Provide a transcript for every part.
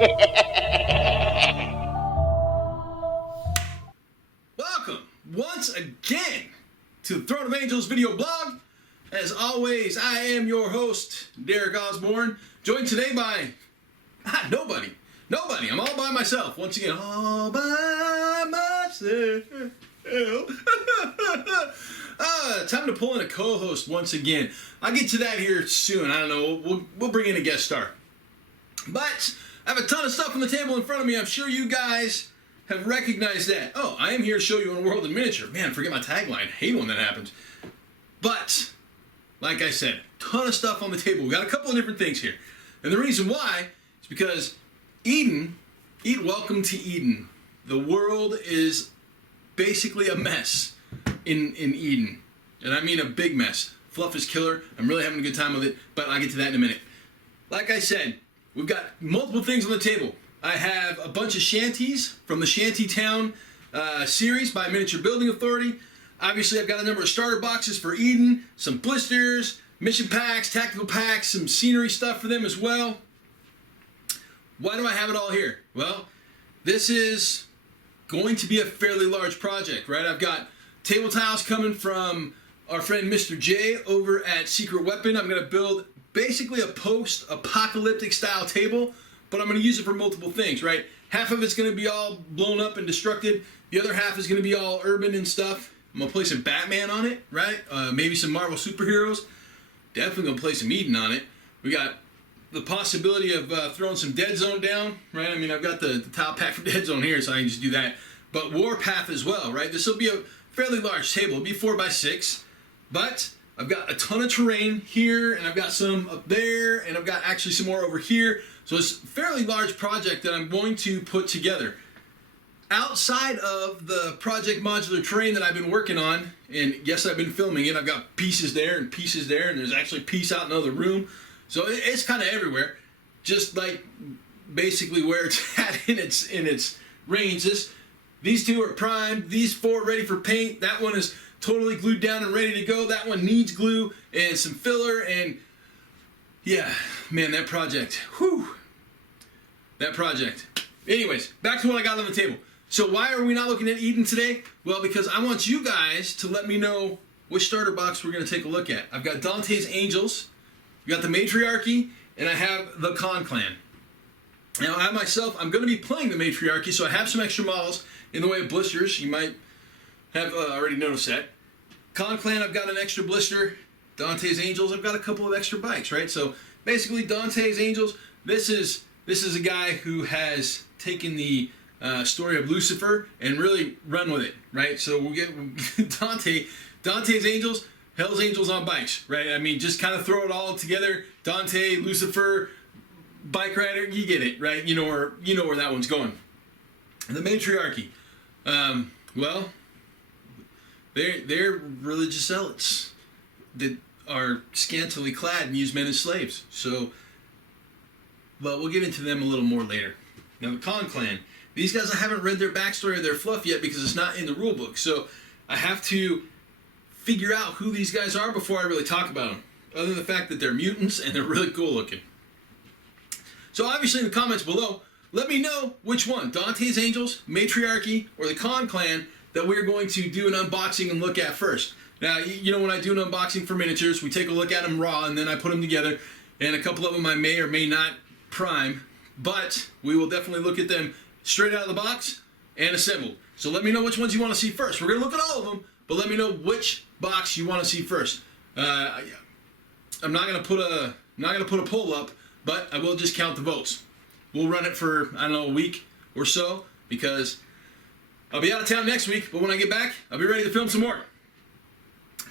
Welcome once again to the Throne of Angels video blog. As always, I am your host, Derek Osborne, joined today by nobody. I'm all by myself. Once again, all by myself. Time to pull in a co-host once again. I'll get to that here soon. I don't know. We'll bring in a guest star. But I have a ton of stuff on the table in front of me. I'm sure you guys have recognized that. Oh, I am here to show you a world in miniature. Man, forget my tagline. I hate when that happens. But, like I said, ton of stuff on the table. We got a couple of different things here. And the reason why is because welcome to Eden. The world is basically a mess in Eden. And I mean a big mess. Fluff is killer. I'm really having a good time with it, but I'll get to that in a minute. Like I said, we've got multiple things on the table. I have a bunch of shanties from the Shanty Town series by Miniature Building Authority. Obviously, I've got a number of starter boxes for Eden, some blisters, mission packs, tactical packs, some scenery stuff for them as well. Why do I have it all here? Well, this is going to be a fairly large project, right? I've got table tiles coming from our friend Mr. J over at Secret Weapon. I'm going to build basically a post-apocalyptic style table, but I'm going to use it for multiple things, right? Half of it's going to be all blown up and destructed. The other half is going to be all urban and stuff. I'm going to play some Batman on it, right? Maybe some Marvel superheroes. Definitely going to play some Eden on it. We got the possibility of throwing some Dead Zone down, right? I mean, I've got the tile pack for Dead Zone here, so I can just do that. But Warpath as well, right? This will be a fairly large table. It'll be 4x6, but I've got a ton of terrain here, and I've got some up there, and I've got actually some more over here. So it's a fairly large project that I'm going to put together. Outside of the project modular terrain that I've been working on, and yes, I've been filming it, I've got pieces there, and there's actually a piece out in another room. So it's kind of everywhere, just like basically where it's at in its range. These two are primed, these four ready for paint. That one is totally glued down and ready to go. That one needs glue and some filler, and yeah, man, that project, whew, that project. Anyways, back to what I got on the table. So why are we not looking at Eden today? Well, because I want you guys to let me know which starter box we're going to take a look at. I've got Dante's Angels, I've got the Matriarchy, and I have the Con Clan. Now, I myself, I'm going to be playing the Matriarchy, so I have some extra models in the way of blisters. You might have already noticed that. Con Clan, I've got an extra blister. Dante's Angels, I've got a couple of extra bikes, right? So basically, Dante's Angels, this is a guy who has taken the story of Lucifer and really run with it, right? So we'll get Dante's Angels, Hell's Angels on bikes, right? I mean, just kind of throw it all together. Dante, Lucifer, bike rider, you get it, right? You know where that one's going. The Matriarchy, well, they're religious zealots that are scantily clad and use men as slaves. So, but we'll get into them a little more later. Now, the Con Clan, these guys, I haven't read their backstory or their fluff yet because it's not in the rule book. So I have to figure out who these guys are before I really talk about them, other than the fact that they're mutants and they're really cool looking. So obviously in the comments below, let me know which one, Dante's Angels, Matriarchy, or the Con Clan, that we're going to do an unboxing and look at first. Now, you know, when I do an unboxing for miniatures, we take a look at them raw and then I put them together, and a couple of them I may or may not prime, but we will definitely look at them straight out of the box and assembled. So let me know which ones you want to see first. We're going to look at all of them, but let me know which box you want to see first. I'm not going to put a poll up, but I will just count the votes. We'll run it for, I don't know, a week or so, because I'll be out of town next week, but when I get back, I'll be ready to film some more.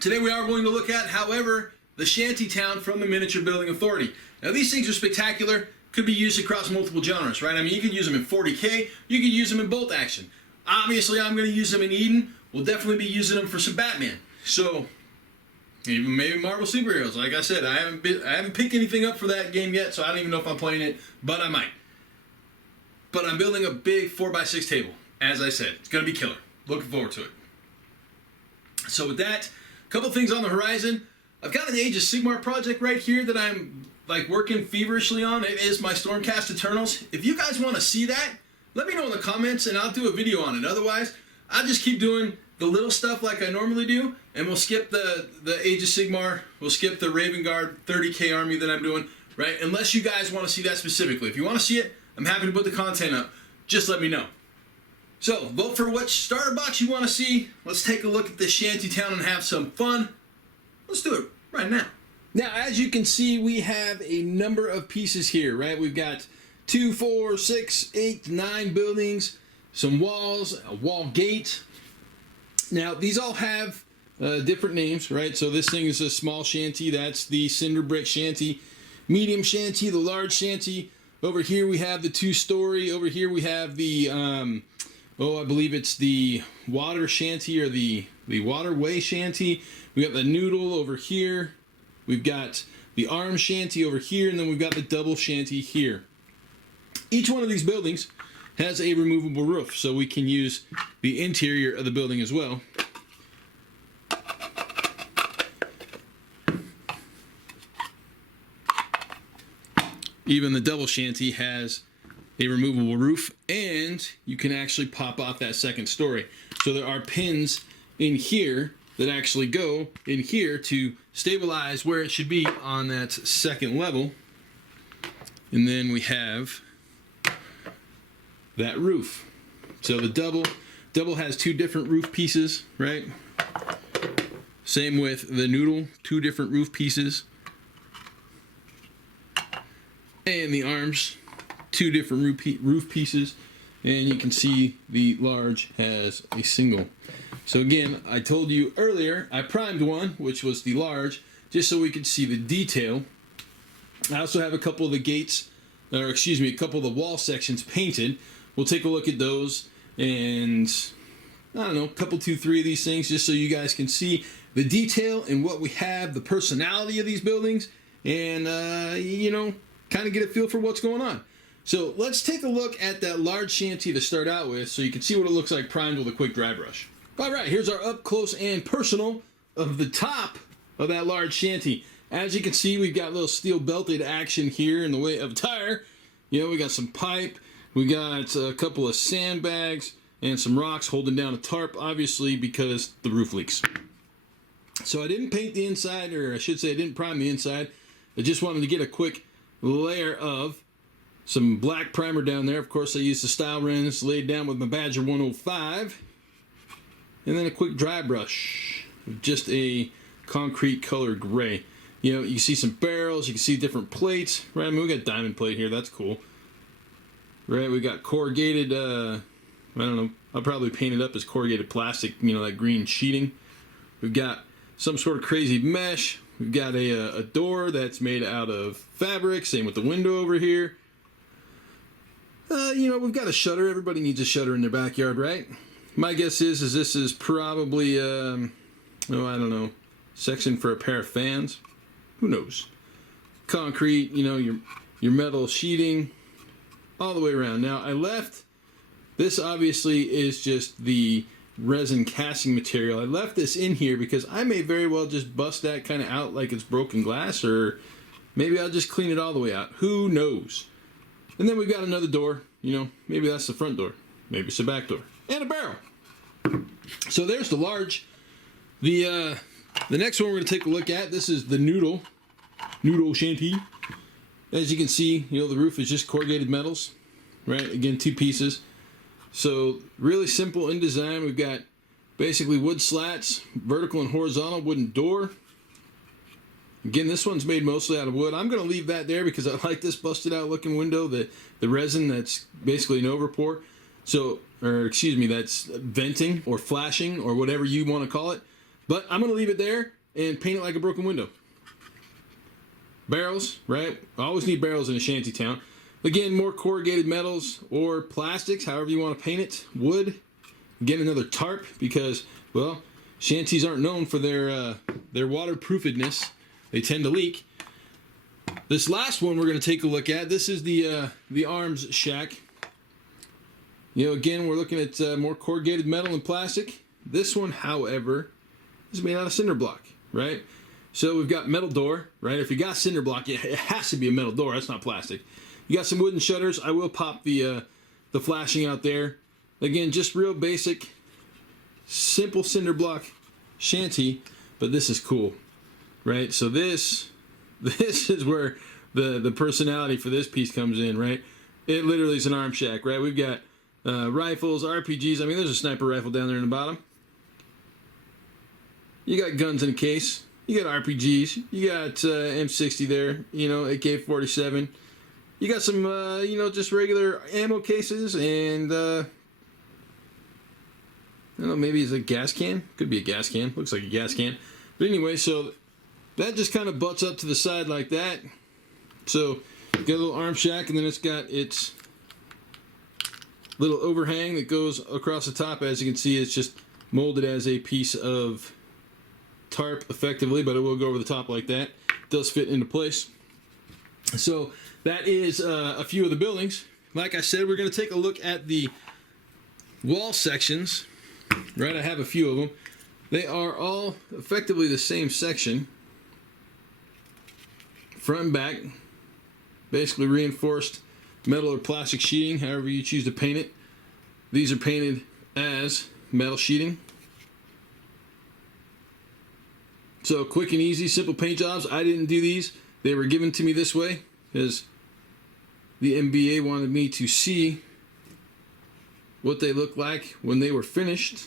Today we are going to look at, however, the Shanty Town from the Miniature Building Authority. Now these things are spectacular, could be used across multiple genres, right? I mean, you could use them in 40K, you could use them in bolt action. Obviously, I'm going to use them in Eden. We'll definitely be using them for some Batman. So, even maybe Marvel superheroes. Like I said, I haven't picked anything up for that game yet, so I don't even know if I'm playing it, but I might. But I'm building a big 4x6 table. As I said, it's going to be killer. Looking forward to it. So with that, a couple things on the horizon. I've got an Age of Sigmar project right here that I'm like working feverishly on, it is my Stormcast Eternals. If you guys want to see that, let me know in the comments and I'll do a video on it. Otherwise, I'll just keep doing the little stuff like I normally do, and we'll skip the Age of Sigmar, we'll skip the Raven Guard 30k army that I'm doing, right? Unless you guys want to see that specifically. If you want to see it, I'm happy to put the content up. Just let me know. So, vote for which starter box you want to see. Let's take a look at this Shanty Town and have some fun. Let's do it right now. Now, as you can see, we have a number of pieces here, right? We've got 2, 4, 6, 8, 9 buildings, some walls, a wall gate. Now, these all have different names, right? So this thing is a small shanty. That's the cinder brick shanty. Medium shanty, the large shanty. Over here we have the 2-story. Over here we have the, I believe it's the water shanty or the waterway shanty. We got the noodle over here. We've got the arm shanty over here, and then we've got the double shanty here. Each one of these buildings has a removable roof, so we can use the interior of the building as well. Even the double shanty has a removable roof, and you can actually pop off that second story. So there are pins in here that actually go in here to stabilize where it should be on that second level. And then we have that roof. So the double has 2 different roof pieces, right? Same with the noodle, 2 different roof pieces. And the arms, 2 different roof pieces. And you can see the large has a single. So again, I told you earlier, I primed one, which was the large, just so we could see the detail. I also have a couple of the gates, or excuse me, a couple of the wall sections painted. We'll take a look at those and, I don't know, a couple, 2, 3 of these things, just so you guys can see the detail and what we have, the personality of these buildings, and, you know, kind of get a feel for what's going on. So let's take a look at that large shanty to start out with so you can see what it looks like primed with a quick dry brush. All right, here's our up close and personal of the top of that large shanty. As you can see, we've got a little steel belted action here in the way of tire. You know, we got some pipe. We got a couple of sandbags and some rocks holding down a tarp, obviously, because the roof leaks. So I didn't paint the inside, or I should say I didn't prime the inside. I just wanted to get a quick layer of some black primer down there. Of course, I used the style rings laid down with my Badger 105. And then a quick dry brush of just a concrete color gray. You know, you can see some barrels, you can see different plates. Right, I mean, we got diamond plate here, that's cool. Right, we got corrugated, I don't know, I'll probably paint it up as corrugated plastic, you know, that green sheeting. We've got some sort of crazy mesh. We've got a door that's made out of fabric, same with the window over here. You know, we've got a shutter. Everybody needs a shutter in their backyard, right? My guess is this is probably, I don't know, section for a pair of fans. Who knows? Concrete, you know, your metal sheeting, all the way around. Now, I left, this obviously is just the resin casting material. I left this in here because I may very well just bust that kind of out like it's broken glass, or maybe I'll just clean it all the way out. Who knows? And then we've got another door, you know, maybe that's the front door, maybe it's the back door, and a barrel. So there's the large. The next one we're going to take a look at, this is the noodle shanty. As you can see, you know, the roof is just corrugated metals, right? Again, 2 pieces. So really simple in design. We've got basically wood slats, vertical and horizontal wooden door. Again, this one's made mostly out of wood. I'm going to leave that there because I like this busted out looking window, the resin that's basically an overpour. So, or excuse me, that's venting or flashing or whatever you want to call it. But I'm going to leave it there and paint it like a broken window. Barrels, right? I always need barrels in a shanty town. Again, more corrugated metals or plastics, however you want to paint it. Wood. Again, another tarp because, well, shanties aren't known for their waterproofedness. They tend to leak. This last one we're going to take a look at, this is the arms shack. You know, again, we're looking at more corrugated metal and plastic. This one, however, is made out of cinder block, right? So we've got metal door, right? If you got cinder block, it has to be a metal door. That's not plastic. You got some wooden shutters. I will pop the flashing out there. Again, just real basic, simple cinder block shanty, but this is cool, right? So this is where the personality for this piece comes in, right? It literally is an arm shack, right? We've got rifles, RPGs. I mean, there's a sniper rifle down there in the bottom. You got guns in a case. You got RPGs. You got M60 there. You know, AK-47. You got some, you know, just regular ammo cases, and I don't know, maybe it's a gas can. Could be a gas can. Looks like a gas can. But anyway, so that just kind of butts up to the side like that. So you got a little arm shack, and then it's got its little overhang that goes across the top. As you can see, it's just molded as a piece of tarp effectively, but it will go over the top like that. It does fit into place. So that is a few of the buildings. Like I said, we're going to take a look at the wall sections. Right, I have a few of them. They are all effectively the same section. Front and back. Basically reinforced metal or plastic sheeting, however you choose to paint it. These are painted as metal sheeting. So quick and easy, simple paint jobs. I didn't do these. They were given to me this way because the MBA wanted me to see what they look like when they were finished.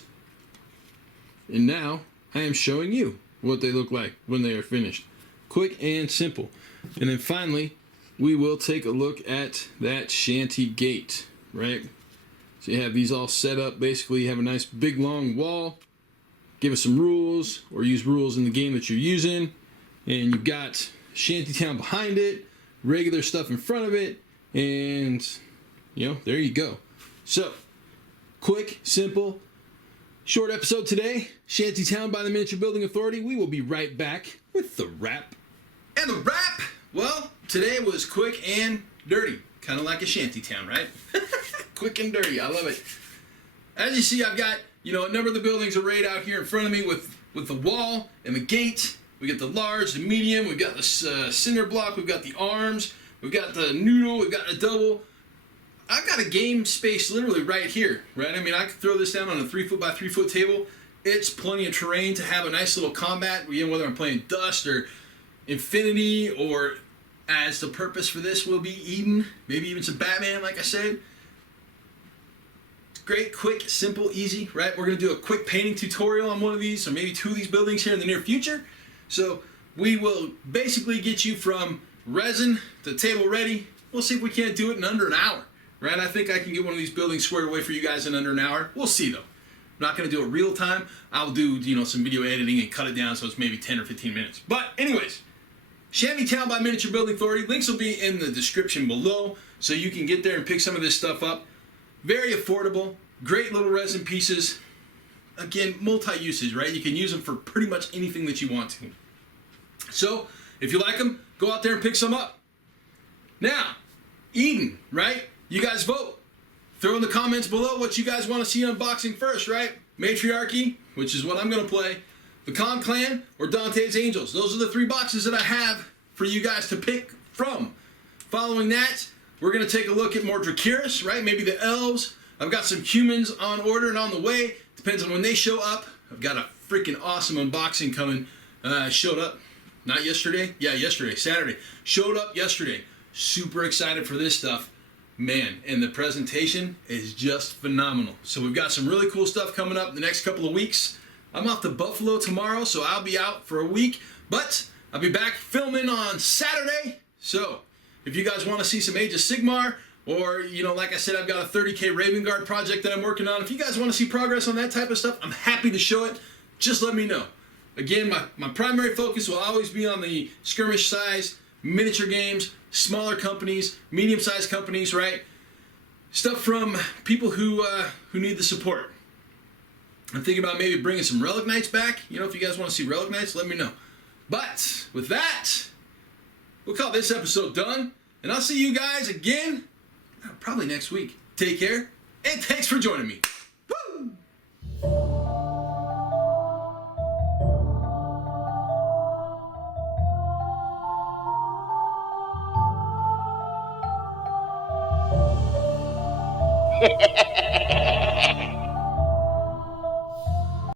And now I am showing you what they look like when they are finished. Quick and simple. And then finally, we will take a look at that shanty gate, right? So you have these all set up. Basically, you have a nice big long wall. Give us some rules, or use rules in the game that you're using. And you've got Shanty Town behind it, regular stuff in front of it, and, you know, there you go. So, quick, simple, short episode today. Shanty Town by the Miniature Building Authority. We will be right back with the wrap. And the wrap, well, today was quick and dirty. Kind of like a shanty town, right? Quick and dirty. I love it. As you see, I've got, you know, a number of the buildings arrayed out here in front of me with the wall and the gate. We got the large, the medium, we've got the cinder block, we've got the arms, we've got the noodle, we've got a double. I've got a game space literally right here, right? I mean, I could throw this down on a 3 foot by 3 foot table. It's plenty of terrain to have a nice little combat, you know, whether I'm playing Dust or Infinity, or as the purpose for this will be Eden, maybe even some Batman, like I said. Great, quick, simple, easy, right? We're going to do a quick painting tutorial on one of these, or maybe two of these buildings here in the near future. So we will basically get you from resin to table ready. We'll see if we can't do it in under an hour, right? I think I can get one of these buildings squared away for you guys in under an hour. We'll see, though. I'm not going to do it real time. I'll do, you know, some video editing and cut it down so it's maybe 10 or 15 minutes. But anyways, Shanty Town by Miniature Building Authority. Links will be in the description below so you can get there and pick some of this stuff up. Very affordable, great little resin pieces. Again, multi-uses, right? You can use them for pretty much anything that you want to. So, if you like them, go out there and pick some up. Now, Eden, right? You guys vote. Throw in the comments below what you guys want to see unboxing first, right? Matriarchy, which is what I'm going to play. The Khan Clan, or Dante's Angels. Those are the 3 boxes that I have for you guys to pick from. Following that, we're going to take a look at more Dracarys, right? Maybe the elves. I've got some humans on order and on the way. Depends on when they show up. I've got a freaking awesome unboxing coming. Showed up, not yesterday. Yeah, yesterday, Saturday. Showed up yesterday. Super excited for this stuff. Man, and the presentation is just phenomenal. So we've got some really cool stuff coming up in the next couple of weeks. I'm off to Buffalo tomorrow, so I'll be out for a week. But I'll be back filming on Saturday. So if you guys want to see some Age of Sigmar, or, you know, like I said, I've got a 30K Raven Guard project that I'm working on. If you guys want to see progress on that type of stuff, I'm happy to show it. Just let me know. Again, my primary focus will always be on the skirmish size, miniature games, smaller companies, medium-sized companies, right? Stuff from people who need the support. I'm thinking about maybe bringing some Relic Knights back. You know, if you guys want to see Relic Knights, let me know. But with that, we'll call this episode done. And I'll see you guys again probably next week. Take care, and thanks for joining me. Woo!